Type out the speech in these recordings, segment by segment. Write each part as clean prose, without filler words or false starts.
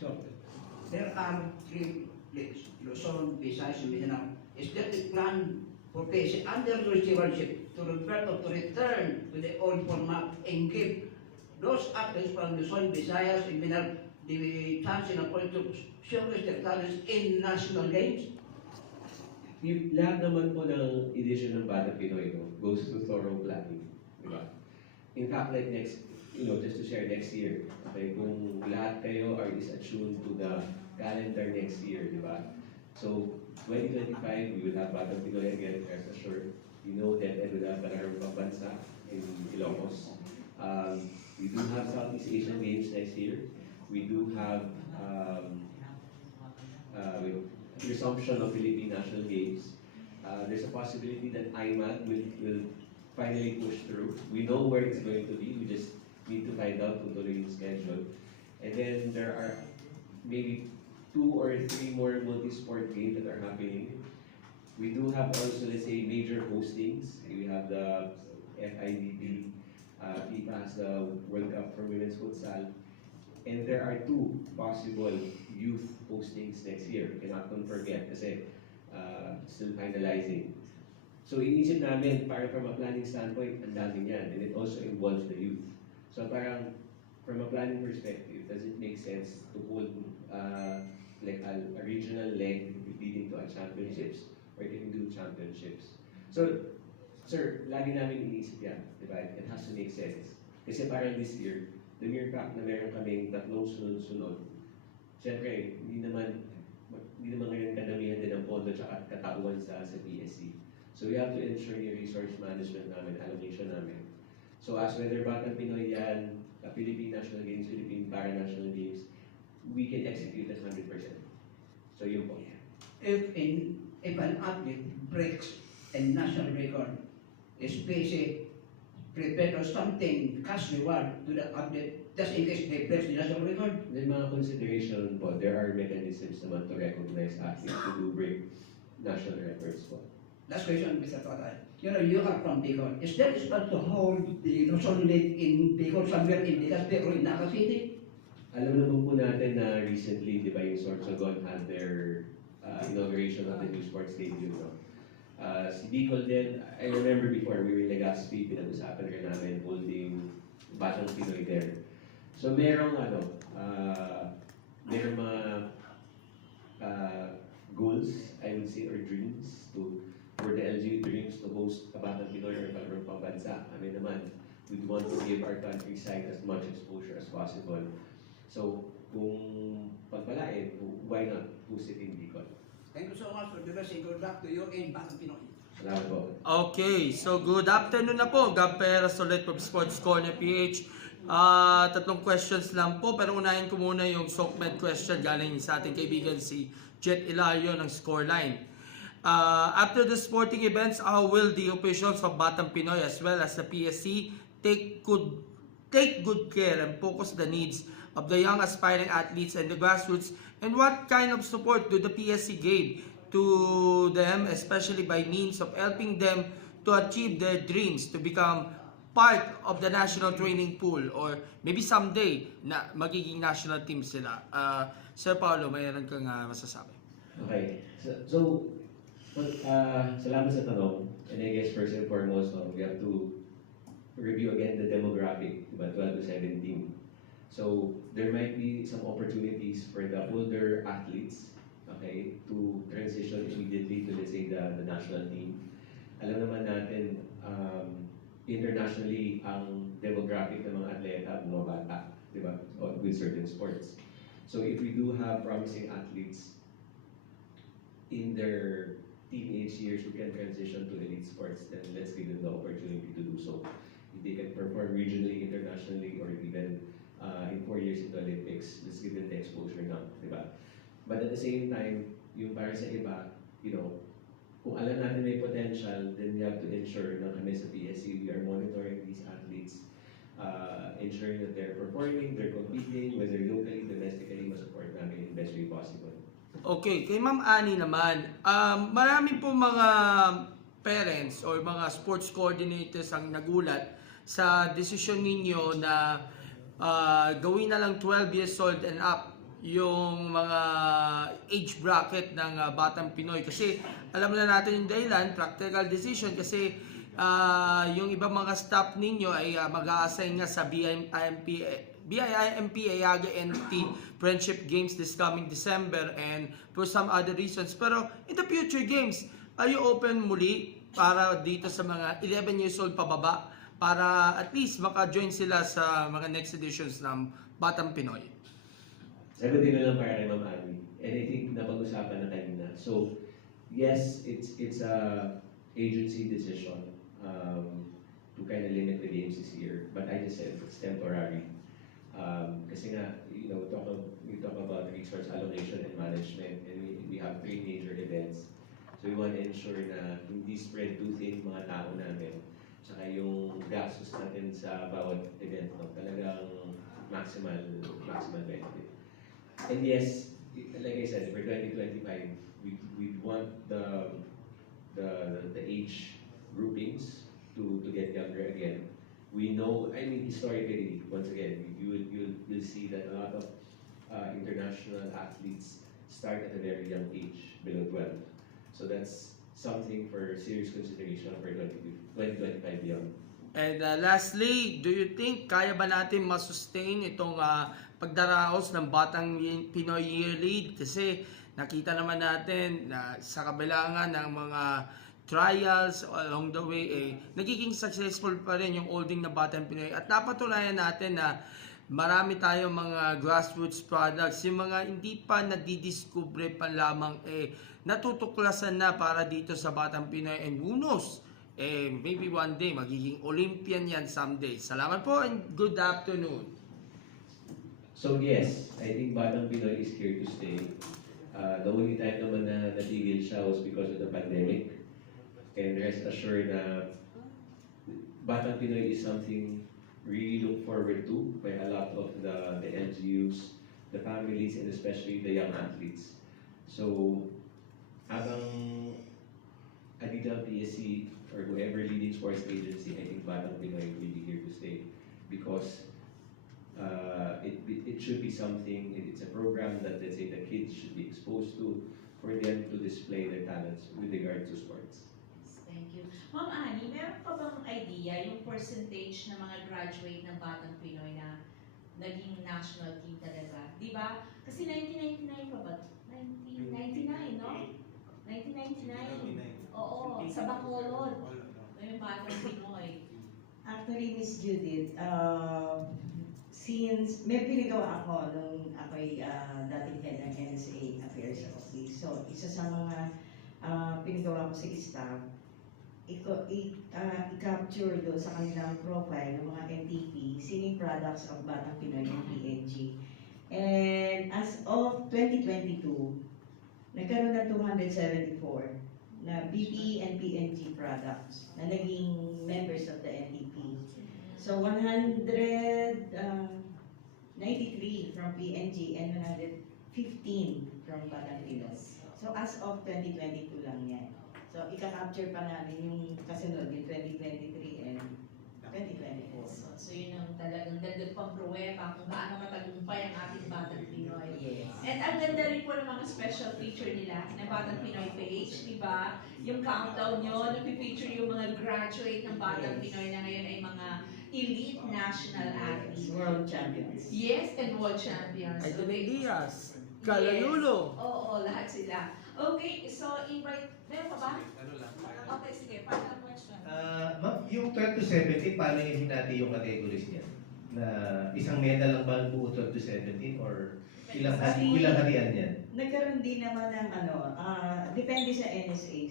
So, there are three lakes, Luzon, Visayas, and Mindanao. Is there a plan for PSA under your stewardship to revert or to return to the old format and give those athletes from Luzon, Visayas, and Mindanao the chance and opportunity to showcase their talents in national games? Yung lahat naman po ng edition ng Batang Pinoy goes to thorough planning, di ba? In fact, like next, just to share next year, okay, kung lahat kayo is attuned to the calendar next year, di ba? So, 2025, we will have Batang Pinoy again, rest assured. You know that I will have Palarong Pambansa in Ilocos. We do have Southeast Asian Games next year. We do have resumption of Philippine National Games. There's a possibility that IMAG will finally push through. We know where it's going to be. We just need to find out kung tuloy yung schedule. And then there are maybe 2 or 3 more multi-sport games that are happening. We do have also, let's say, major hostings. We have the FIVB, FIFA has the World Cup for Women's Futsal. And there are 2 possible youth postings next year. Cannot forget kasi still finalizing. So inisip namin, parang from a planning standpoint, ang dami yan. And it also involves the youth. So parang from a planning perspective, does it make sense to hold like a regional leg leading to a championships? Or can we do championships? So, sir, lagi namin iniisip yan, di ba? It has to make sense. Kasi parang this year, the mere fact na meron kaming 3 sunod-sunod, syempre, hindi naman ngayon kadamihan din ang pondo at katauhan sa PSC. So we have to ensure yung resource management namin, allocation namin. So as whether Batang Pinoy yan, Philippine National Games, Philippine Para-National Games, we can execute at 100%. So yun po. If an athlete breaks a national record, is PSA prepared or something cash reward to the athlete just in case they break the national record? May mga consideration po, there are mechanisms naman to recognize athletes who do break national records po. Last question, Mr. Patay. You are from Bicol. Is there space to hold the Luzon League in Bicol, somewhere in Legazpi or in Naga City? Alam naman po natin na recently, di ba, yung Sorsogon had their inauguration of the new sports stadium. No? Si Bicol din, I remember before we were in Legazpi, pinag-usapan rin namin holding Batang Pinoy there. So merong merong mga goals, I would say, or dreams for the LGU dreams to host a Batang Pinoy or Palarong Pambansa. I mean naman, we want to give our countryside as much exposure as possible. So kung pagpalain, why not host it in Bicol? Thank you so much for the blessing. Good luck to you in Batang Pinoy. Salamat po. Okay, so good afternoon na po. Gab Peras ulit from Sports Corner PH. 3 questions lang po, pero unahin ko muna yung SOCMED question galing sa ating kaibigan si Jet Ilario ng Scoreline. After the sporting events, how will the officials of Batang Pinoy as well as the PSC take good care and focus the needs of the young aspiring athletes and the grassroots, and what kind of support do the PSC give to them, especially by means of helping them to achieve their dreams to become part of the national training pool or maybe someday na magiging national team sila? Sir Paolo, mayroon kang masasabi? Okay. So salamat sa tanong. And I guess first and foremost, we have to review again the demographic, diba, 12 to 17. So there might be some opportunities for the older athletes, okay, to transition immediately to, let's say, the national team. Alam naman natin, internationally, ang demographic ng mga atleta, mga bata, di ba, with certain sports. So if we do have promising athletes in their teenage years who can transition to elite sports, then let's give them the opportunity to do so. If they can perform regionally, internationally, or even in 4 years in the Olympics, let's give them the exposure now, di ba? But at the same time, yung para sa iba, kung alam natin may potential, then we have to ensure na kami sa PSC, we are monitoring these athletes, ensuring that they're performing, they're competing, whether locally, domestically, masupport namin in the best way possible. Okay, kay Ma'am Annie naman, marami po mga parents or mga sports coordinators ang nagulat sa desisyon ninyo na gawin na lang 12 years old and up yung mga age bracket ng Batang Pinoy kasi alam na natin yung dahilan, practical decision kasi yung ibang mga staff ninyo ay mag-a-assign nga sa BIMP Ayaga NT Friendship Games this coming December and for some other reasons. Pero in the future games, are you open muli para dito sa mga 11 years old pababa para at least maka-join sila sa mga next editions ng Batang Pinoy? Sagutin ko lang para kay Ma'am Abby. And I think napag-usapan na kanina. So, yes, it's a agency decision to kind of limit the games this year. But I just said it's temporary. Kasi nga, we talk about resource allocation and management, and we have 3 major events. So we want to ensure na hindi spread too thin mga tao namin. Tsaka yung gastos natin sa bawat event, no, talagang maximal benefit. And yes, like I said, for 2025, we want the age groupings to get younger again. We know, I mean, historically, once again, you'll see that a lot of international athletes start at a very young age, below 12. So that's something for serious consideration for 2025 beyond. And lastly, do you think kaya ba natin masustain itong pagdaraos ng Batang Pinoy Yearly? Kasi nakita naman natin na sa kabilangan ng mga trials along the way, nagiging successful pa rin yung olding na Batang Pinoy. At napatunayan natin na marami tayong mga grassroots products, yung mga hindi pa nadidiscover pa lamang natutuklasan na para dito sa Batang Pinoy, and who knows, maybe one day magiging Olympian yan someday. Salamat po and good afternoon. So yes, I think Batang Pinoy is here to stay. The only time naman na natigil siya was because of the pandemic. And rest assured na Batang Pinoy is something really look forward to by a lot of the LGUs, the families, and especially the young athletes. So, habang Adidas PSC or whoever leading sports agency, I think Batang Pinoy will be here to stay because it should be something, it's a program that, let's say, the kids should be exposed to for them to display their talents with regard to sports. Thank you. Ma'am Annie, meron pa bang idea yung percentage ng mga graduate ng Batang Pinoy na naging national team talaga? Di ba? Kasi 1999 pa ba? 1999, no? 1999. Oo, sa Bacolod. Yung Batang Pinoy. Actually, Miss Judith, since may pinagawa ako nung ako'y dating head ng NSA Affairs Office. So, isa sa mga pinagawa ko sa staff, i-capture doon sa kanilang profile ng mga MTP, singing products of Batang Pinoy ng PNG. And as of 2022, nagkaroon na 274 na BPE and PNG products na naging members of the MTP. So 193 from PNG and 115 from Batang Pinoy. So as of 2022 lang yan. So, ika-capture pa namin yung kasunod, yung 2023 and 2024. So yun ang talagang dagdag pang pruweba kung gaano matagumpay ang ating Batang Pinoy. Yes. And ang ganda rin po ng mga special feature nila ng Batang Pinoy page, di ba? Yung countdown nyo, napipicture yung mga graduate ng Batang Pinoy na ngayon ay mga elite national athletes. World champions. Yes, and world champions. Ay, Okay. Diaz, Kalalulo. Oo, lahat sila. Okay, so invite, meron pa ba? Okay, sige, final question. Ma'am, yung 12 to 17, paano yung hinati yung categories niya? Na isang medal lang ba ang buo 12 to 17 or ilang harian yan? Nagkaroon din naman ng depende sa NSA.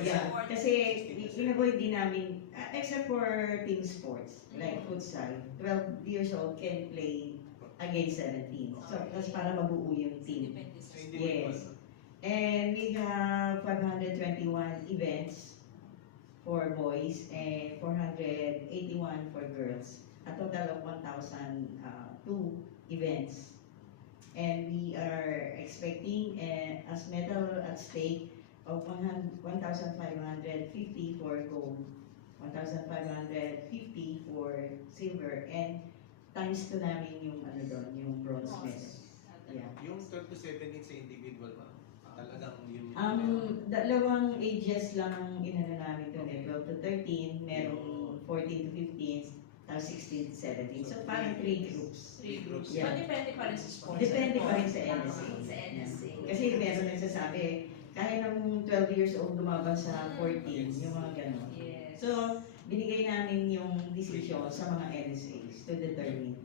Yeah, kasi in-avoid din namin, except for team sports, like futsal, 12 years old can play against 17. So, that's para mabuo yung team. Yes. And we have 521 events for boys and 481 for girls. A total of 1,002 events. And we are expecting as medal at stake of 1,550 for gold, 1,550 for silver, and times 2 namin yung yung bronze medal. Yeah. dalawang ages lang ang inano namin doon, 12 to 13, merong 14 to 15, tapos 16 to 17. So parang 3 groups. 3 groups. Yeah. But depende pa rin sa sports. Depende pa rin sa NSA. Sa NSA. Kasi meron nagsasabi, kaya ng 12 years old lumaban sa 14, yung mga gano'n. Yes. So, binigay namin yung decision sa mga NSAs to determine.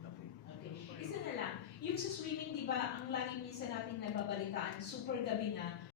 Okay. Isa na lang. Yung sa swimming, di ba, ang lagi minsan natin nababalitaan, super gabi na,